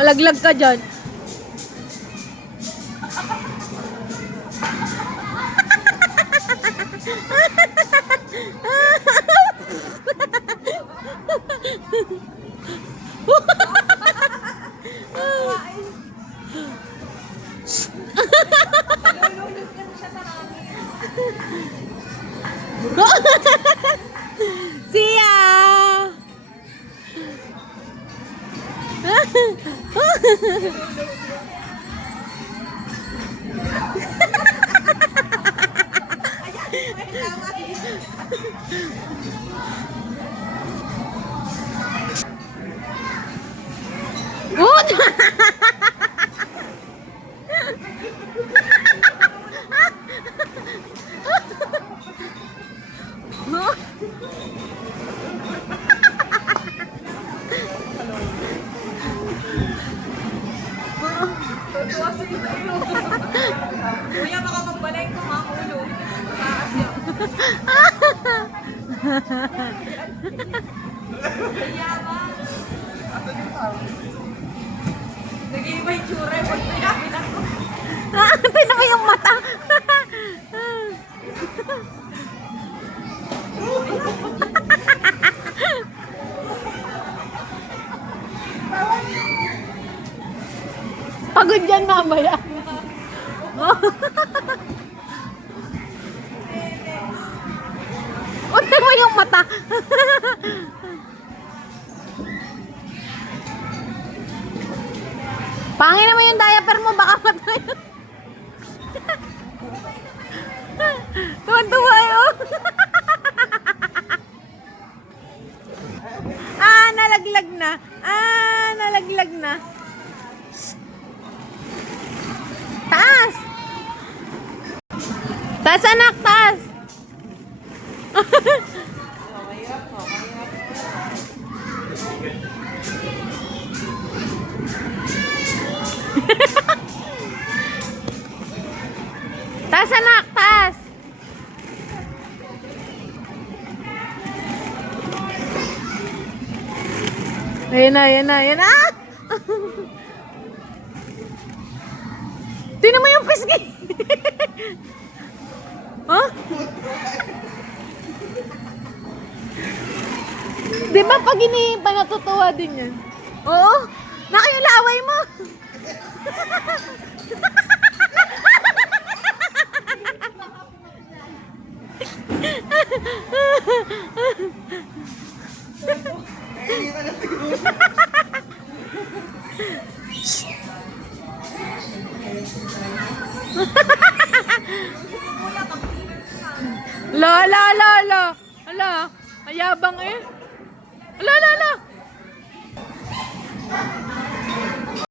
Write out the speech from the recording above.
Malaglag ka dyan. Siya! Kuya, baka magbalay ko mga ulo. Makakasya. Kaya ba? Nag-iiba yung tsura. Pag nayapin ako. Tignan mo yung mata. Pagod yan mamaya. Tignan mo yung mata. Pangin naman yung diaper mo, baka matay. Tuwan-tuwa yun. Nalaglag na. Nalaglag na. Taas! Taas, anak, taas! Taas, anak, taas! Ayan na, ayan na, ayan na! Tingnan mo yung pisngi! Huh? Di ba pag iniipan, natutuwa din yan? Oo? Yung laway mo! La la la la. Ala, ayabang eh. Ala la la.